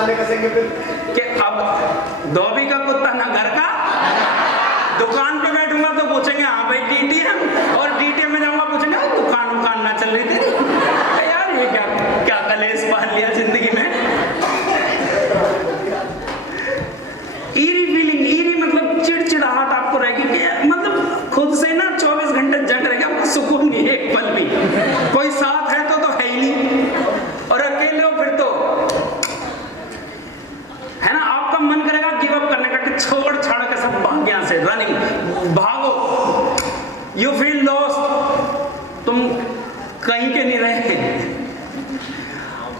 ताने कसेंगे फिर कि अब धोबी का कुत्ता ना घर का। दुकान पे बैठूंगा तो पूछेंगे हाँ भाई डीटीएम, और डीटीएम में जाऊंगा पूछेंगे दुकान ना चल रही थी। यार ये क्या कलेश पाल लिया जिंदगी में। ईरी फीलिंग, ईरी मतलब चिड़चिड़ाहट आपको रहेगी कि मतलब खुद से ना 24 घंटे जग रहेगा, आपको सुकून नहीं है एक पल भी। कोई साथ है तो है ही नहीं, और अकेले हो फिर तो है ना, आपका मन करेगा गिव अप करने का कि छोड़ छाड़ के सब भाग यहाँ से, रनिंग, भागो। यू फील लॉस्ट, तुम कहीं के नहीं रहे,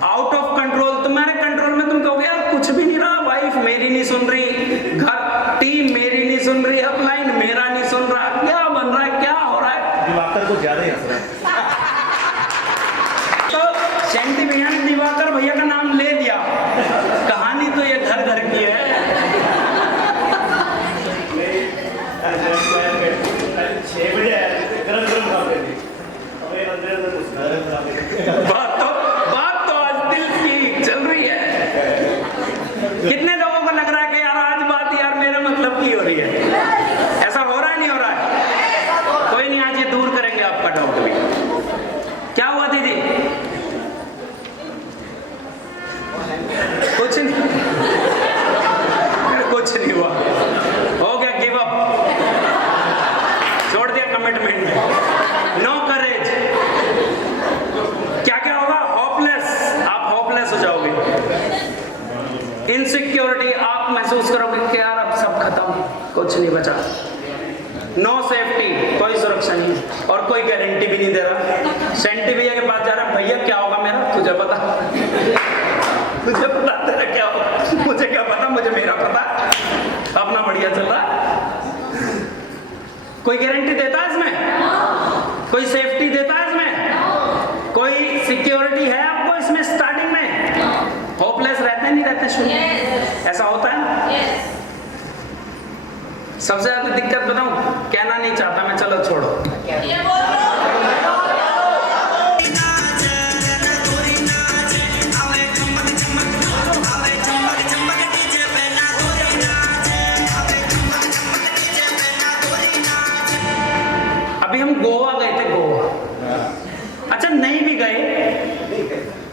आउट ऑफ कंट्रोल, तुम्हारे कंट्रोल में। तुम कहोगे यार कुछ भी नहीं रहा, वाइफ मेरी नहीं सुन रही, घर टीम मेरी नहीं सुन रही, अपलाइन मेरा नहीं सुन रहा, क्या बन रहा है, क्या हो रहा है। दिवाकर को ज्यादा ही हंस रहा है। तो शैंटी भैया ने दिवाकर भैया का नाम ले दिया, कहानी तो ये घर घर की है। 6 बजे गरम बात तो आज दिल की चल रही है। कितने लोगों को लग रहा है कि यार आज बात यार मेरे मतलब की हो रही है, ऐसा हो रहा है नहीं हो रहा है? कोई नहीं, आज ये दूर करेंगे आपका डाउट भी। क्या हुआ दीदी? कुछ नहीं, कुछ नहीं हुआ, हो गया गिव अप, छोड़ दिया कमिटमेंट, नो करेज। क्या क्या होगा? होपलेस, आप होपलेस हो जाओगे। इनसिक्योरिटी, आप महसूस करोगे कि यार अब सब खत्म, कुछ नहीं बचा। नो सेफ्टी, कोई सुरक्षा नहीं, और कोई गारंटी भी नहीं दे रहा। सेंटी भैया के पास जा रहा है, भैया क्या होगा मेरा, तुझे पता? तुझे पता तेरा क्या होगा? मुझे क्या पता, मुझे मेरा पता, अपना बढ़िया चल रहा। कोई गारंटी देता है इसमें? कोई सेफ्टी देता है इसमें? कोई सिक्योरिटी है आपको इसमें स्टार्टिंग में? होपलेस रहते नहीं रहते शुरू? ऐसा होता है? सबसे ज्यादा दिक्कत बताऊं, कहना नहीं चाहता मैं, चलो छोड़ो। अभी हम गोवा गए थे, गोवा। अच्छा नहीं भी गए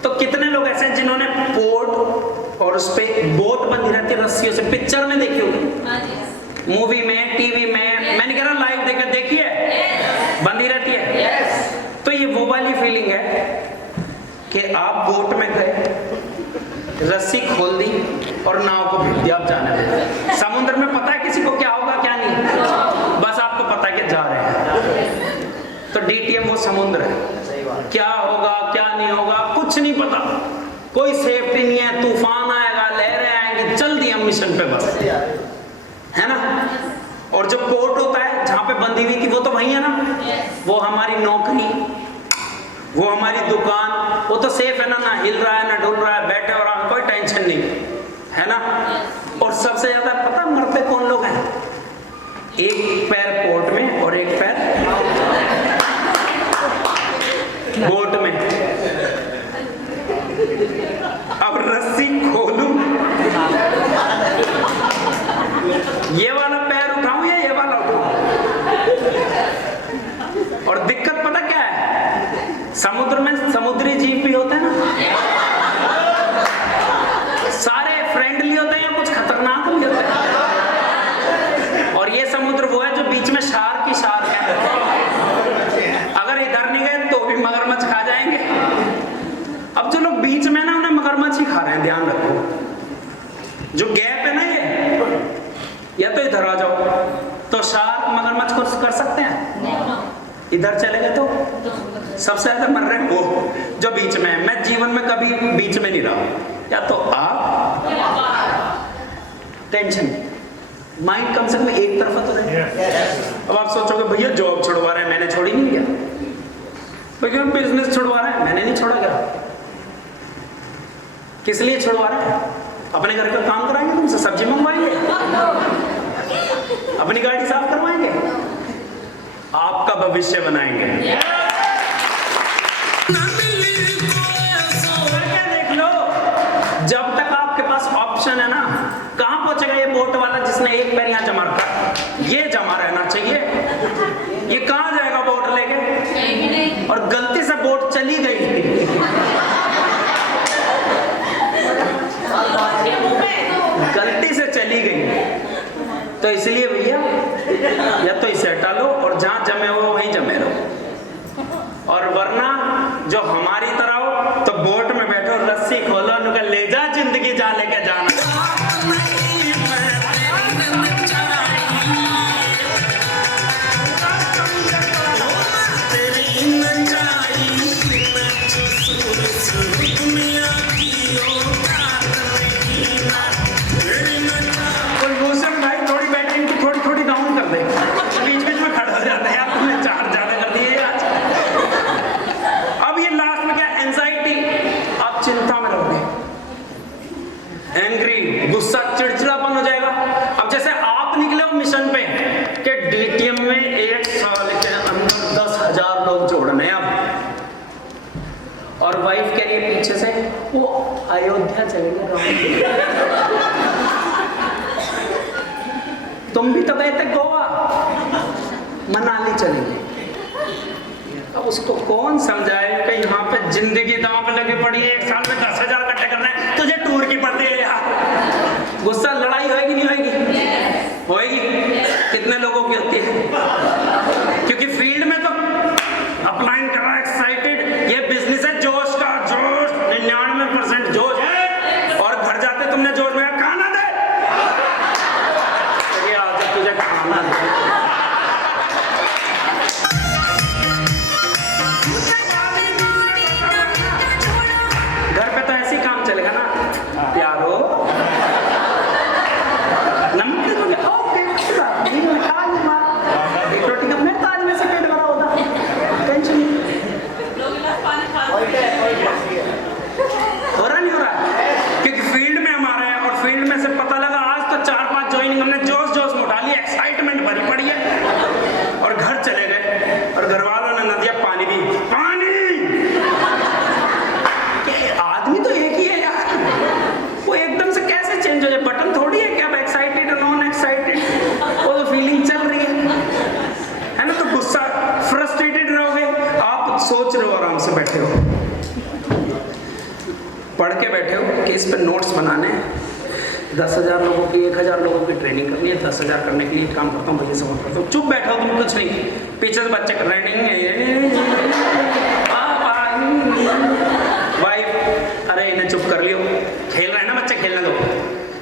तो कितने लोग ऐसे हैं जिन्होंने बोट और उस पे बोट बंधी रहती है रस्सियों से, पिक्चर में देखी होगी, मूवी में, टीवी में, मैंने कह रहा लाइव देखी है, बंधी रहती है। तो ये वो वाली फीलिंग है कि आप बोट में गए, रस्सी खोल दी और नाव को भेज दिया, आप जाने दे। समुद्र में पता है किसी को क्या होगा क्या नहीं, बस आपको पता है कि जा रहे हैं। तो डीटीएम वो समुद्र है, क्या होगा क्या नहीं होगा कुछ नहीं पता, कोई सेफ्टी नहीं है, तूफान आएगा, लहरें आएंगी, चल दिए हम मिशन पे बस, है ना। और जब पोर्ट होता है जहां पे बंदी हुई थी वो तो वही है ना, वो हमारी नौकरी, वो हमारी दुकान, वो तो सेफ है ना, ना हिल रहा है ना डुल रहा है, बैठे और कोई टेंशन नहीं है ना। और सबसे ज्यादा पता मरते कौन लोग हैं? एक पैर पोर्ट में और एक पैर बोट में। अब रस्सी खोलूं, ये वाला पैर उठाऊं या ये वाला उठाऊं? और दिक्कत पता क्या है, समुद्र में समुद्री जीव भी होते हैं ना, सारे फ्रेंडली होते हैं या कुछ खतरनाक भी होते हैं। और ये समुद्र वो है जो बीच में शार्क की शार्क है, अगर इधर नहीं गए तो भी मगरमच्छ खा जाएंगे। अब जो लोग बीच में ना, उन्हें मगरमच्छ ही खा रहे हैं, ध्यान रखो। जो गैप है ना ये, या तो इधर आ जाओ तो शार्क मगरमच्छ को कर सकते हैं, इधर चले गए तो सबसे ज्यादा मर रहे हैं वो जो बीच में है। मैं जीवन में कभी बीच में नहीं रहा, या तो आप टेंशन, माइंड कम से कम एक तरफा तो रहे। अब आप सोचोगे भैया जॉब छुड़वा रहे हैं, मैंने छोड़ी नहीं क्या? भैया बिजनेस छुड़वा रहे हैं, मैंने नहीं छोड़ा क्या? किस लिए छुड़वा रहे हैं? अपने घर का काम कराएंगे, तुमसे सब्जी मंगवाएंगे, अपनी गाड़ी साफ करवाएंगे, आपका भविष्य बनाएंगे। देख लो, जब तक आपके पास ऑप्शन है ना, कहाँ पहुंचेगा ये बोट वाला जिसने एक पैर यहाँ जमा रखा, ये जमा रहना चाहिए, ये कहाँ जाएगा बोट लेके? और गलती से बोट चली गई, गलती से चली गई, तो इसलिए भैया या तो इसे हटा लो और जहां जमे हो वहीं जमे रहो, और वरना जो हमारी तरह हो तो बोट में बैठो, रस्सी खोलो, उनका ले जा, जिंदगी जा लेके जाना। गुस्सा, चिड़चिड़ापन हो जाएगा। अब जैसे आप निकले हो मिशन पे कि डीटीएम में 1 साल के अंदर 10,000 लोग जोड़ने हैं अब, और वाइफ कह रही है पीछे से वो अयोध्या चलेंगे, तुम भी तो गए थे गोवा, मनाली चलेंगे। अब उसको कौन समझाए कि यहाँ पे जिंदगी दांव पे लगे पड़ी है, 1 साल में 10,000 इकट्ठे करना है, तुझे टूर की पड़ती है यार। गुस्सा, लड़ाई होएगी नहीं होएगी? होएगी। कितने लोगों की होती है? क्योंकि फील्ड में तो अपलाइन कर रहा है एक्साइटेड, ये बिजनेस है जोश का, जोश 99% जोश है, और घर जाते तुमने जोश में खाना दे, आज तुझे खाना दे। घर पे तो ऐसे ही काम चलेगा ना प्यारो, नमक तो क्या एक रोटी का मैं ताज में से पेट भरा होता, टेंशन नहीं। हो रहा नहीं हो रहा, क्योंकि फील्ड में हमारे हैं, और फील्ड में से पता लगा आज तो 4-5 ज्वाइनिंग हमने जोश जोश में उठा लिया, एक्साइटमेंट भरी पड़ी है, और घर चले गए, और घर वालों ने नदिया पानी भी, पानी, आदमी तो एक ही है यार, वो एकदम से कैसे चेंज हो जाए? बटन थोड़ी है कि अब एक्साइटेड नॉन एक्साइटेड, वो तो फीलिंग चल रही है ना, तो गुस्सा, फ्रस्ट्रेटेड रहोगे। आप सोच रहे हो, आराम से बैठे हो, पढ़ के बैठे हो कि इस पे नोट्स बनाने, 10,000 लोगों की, 1,000 लोगों की ट्रेनिंग करनी है, 10,000 करने के लिए काम करता हूँ, भैया समझ करता हूँ, चुप बैठो तुम, कुछ नहीं, पीछे से बच्चे ट्रेनिंग, वाइफ अरे इन्हें चुप कर लियो, खेल रहे हैं ना बच्चे, खेलने दो।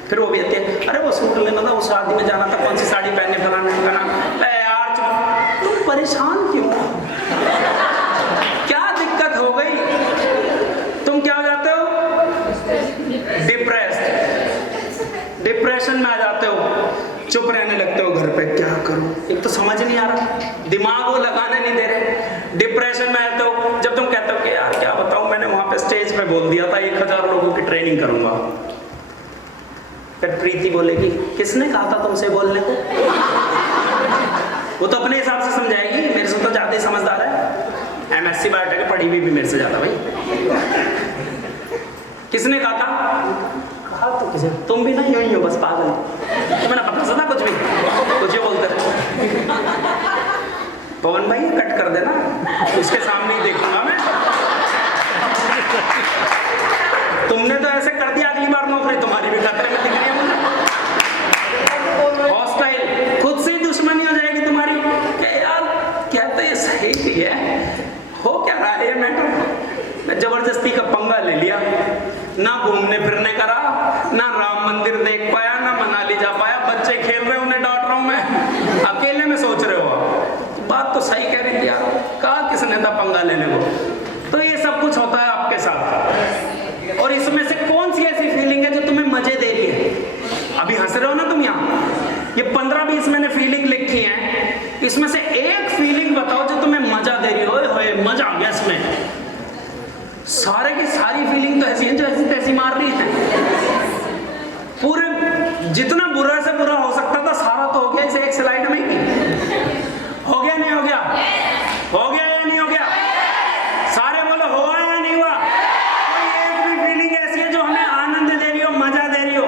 फिर वो भी आते हैं, अरे वो सूट लेना था, उस शादी में जाना था, कौन सी साड़ी पहनने, फलाना करना, यार चुप, तुम परेशान क्यों? क्या दिक्कत हो गई? तुम क्या हो जाते हो? डिप्रेशन में आ जाते हो, चुप रहने लगते हो घर पे, क्या करूं? एक तो समझ नहीं आ रहा, दिमाग वो लगाने नहीं दे रहे, डिप्रेशन में आते हो। जब तुम कहते हो कि यार क्या बताऊं, मैंने वहां पे स्टेज पे बोल दिया था 1,000 लोगों की ट्रेनिंग करूंगा, फिर प्रीति बोलेगी किसने कहा था तुमसे बोलने को? वो तो अपने हिसाब से समझाएगी, मेरे से तो ज्यादा ही समझदार है, MSc बायोटेक पढ़ी हुई भी मेरे से ज्यादा। भाई किसने कहा था? कहा तो किसी, तुम भी ना यूं ही हो बस पागल, मैंने पता था कुछ भी, कुछ ही बोलते रहे। पवन भाई कट कर देना, उसके सामने ही देखूंगा मैं, तुमने तो ऐसे कर दिया, अगली बार नौकरी तुम्हारी भी खतरे में दिख रही है मुझे। हॉस्टाइल, खुद से ही दुश्मनी हो जाएगी तुम्हारी कि यार कहते सही भी है, हो क्या रहा है ये मैटर। मैं जबरदस्ती का पंगा ले लिया, ना घूमने फिरने करा, ना राम मंदिर देख पाया, ना मनाली जा पाया, बच्चे खेल रहे उन्हें डांट रहा हूं मैं, अकेले में सोच रहे हो आप। बात तो सही कह रही थी यार, कहा किसने था पंगा लेने को। तो ये सब कुछ होता है आपके साथ, और इसमें से कौन सी ऐसी फीलिंग है जो तुम्हें मजे दे रही है? अभी हंस रहे हो ना तुम यहाँ, ये 15-20 मैंने फीलिंग लिखी है, इसमें से एक फीलिंग बताओ जो तुम्हें मजा दे रही हो, मजा आ गया इसमें। सारे की सारी फीलिंग तो ऐसी है जो ऐसी तैसी मार रही है, पूरे जितना बुरा से बुरा हो सकता था सारा तो हो गया इसे एक स्लाइड में ही। हो गया नहीं हो गया? हो गया या नहीं हो गया? सारे बोलो हुआ या नहीं हुआ? कोई एक भी फीलिंग ऐसी है जो हमें आनंद दे रही हो, मजा दे रही हो?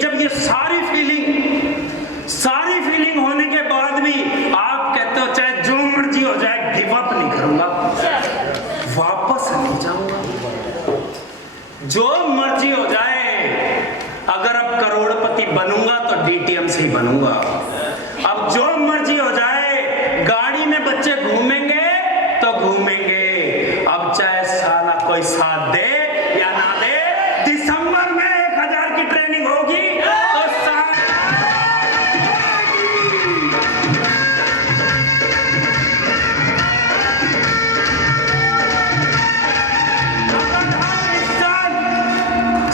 जब ये सारी फीलिंग होने के बाद भी आप कहते हो चाहे जो मर्जी हो जाए गिव अप नहीं करूंगा, वापस नहीं जाऊंगा, जो मर्जी हो जाए, अगर अब करोड़पति बनूंगा तो डीटीएम से ही बनूंगा, अब जो मर्जी हो जाए, गाड़ी में बच्चे घूमेंगे तो घूमेंगे, अब चाहे साला कोई साथ दे या ना दे, दिसंबर में 1000 की ट्रेनिंग होगी तो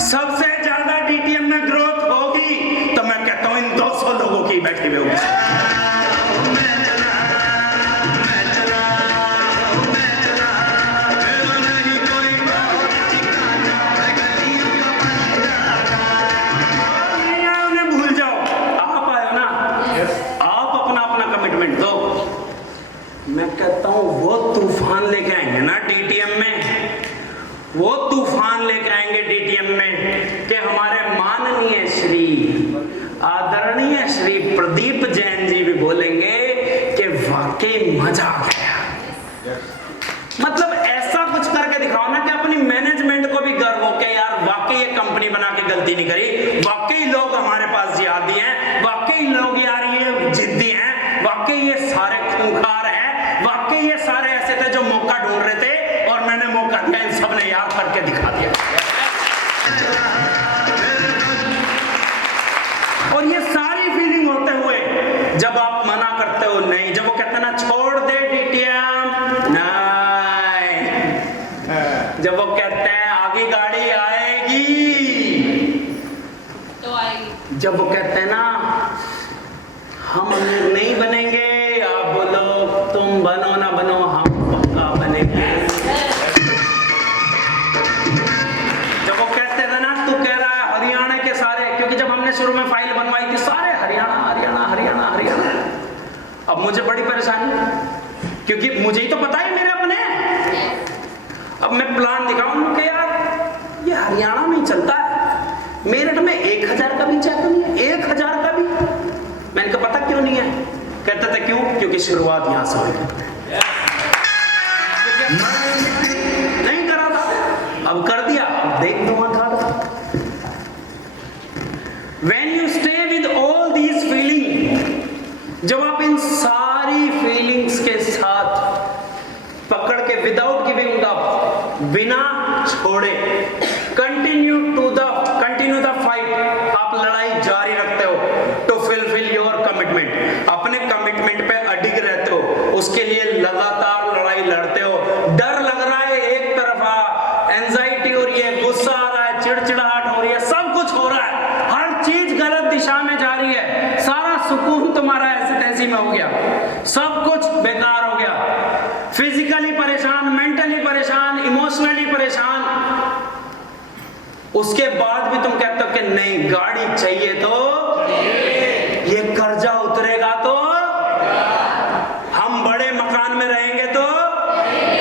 सबसे ज्यादा डीटीएम में ग्रोथ होगी तो मैं कहता हूं इन 200 लोगों की बैठी हुई होगी। भूल जाओ, आप आए ना, आप अपना अपना कमिटमेंट दो। मैं कहता हूं वो तूफान लेके आएंगे ना डीटीएम में, वो तूफान लेके आएंगे डीटीएम में कि हमारे माननीय श्री आदरणीय श्री प्रदीप जैन जी भी बोलेंगे कि वाकई मजा आ गया। मतलब ऐसा कुछ करके दिखाओ ना कि अपनी मैनेजमेंट को भी गर्व हो के यार वाकई ये कंपनी बना के गलती नहीं करी, वाकई लोग हमारे पास जिहादी हैं, वाकई लोग यार ये जिद्दी हैं, वाकई ये सारे खूंखार हैं, वाकई ये सारे ऐसे थे जो मौका ढूंढ रहे थे और मैंने मौका दिया, इन सब ने याद करके दिखा दिया। और ये सारी फीलिंग होते हुए जब आप मना करते हो नहीं, जब वो कहते हैं ना छोड़ दे डीटीएम, नहीं, जब वो कहते हैं आगे गाड़ी आएगी तो आएगी, जब वो कहते हैं ना हम अमीर नहीं बनेंगे, आप बोलो तुम बनो ना बनो हम पक्का बनेंगे। जब वो कहते थे ना तू कह रहा है हरियाणा के सारे, क्योंकि जब हमने शुरू में फाइल बनवाई थी सारे हरियाणा हरियाणा हरियाणा हरियाणा, अब मुझे बड़ी परेशानी क्योंकि मुझे ही तो पता है मेरे अपने, अब मैं प्लान दिखाऊं कि यार ये हरियाणा में ही चलता है, मेरठ में 1000 का भी चेक नहीं है, 1000 का भी। मैंने कहा पता क्यों नहीं है, कहते थे क्यों, क्योंकि शुरुआत यहां से हुई, नहीं करा था, अब कर दिया, अब देख दो मत। When you stay with all these feelings, जब आप इन सारी फीलिंग्स के साथ पकड़ के विदाउट गिविंग अप, बिना छोड़े, कंटिन्यू द फाइट, आप लड़ाई जारी रखते हो टू फुलफिल योर कमिटमेंट, अपने कमिटमेंट पे अडिग रहते हो, उसके लिए लगातार लड़ाई लड़ते हो, डर लग रहा है एक तरफा, एंजाइटी हो रही है, गुस्सा आ रहा है, चिड़चिड़ाहट हो रही है, सब कुछ हो रहा है, हर चीज गलत दिशा में जा रही है, सारा सुकून तुम्हारा ऐसे तैसी में हो गया, सब कुछ बेकार हो गया, फिजिकली परेशान, मेंटली परेशान, इमोशनली परेशान, उसके बाद भी तुम कहते हो कि नहीं गाड़ी चाहिए तो ये कर्जा उतरेगा तो हम बड़े मकान में रहेंगे तो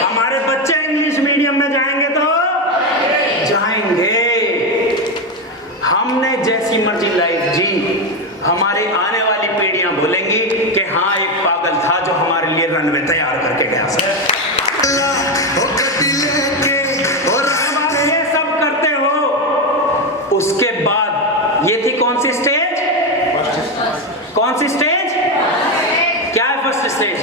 हमारे बच्चे इंग्लिश मीडियम में जाएंगे तो जाएंगे, हमने जैसी मर्जी लाइफ जी, हमारी आने वाली पीढ़ियां बोलेंगी कि हाँ एक पागल था जो हमारे लिए रनवे तैयार करके गया। ये सब करते हो, उसके बाद ये थी कौन सी स्टेज, कौन सी स्टेज, क्या है फर्स्ट स्टेज,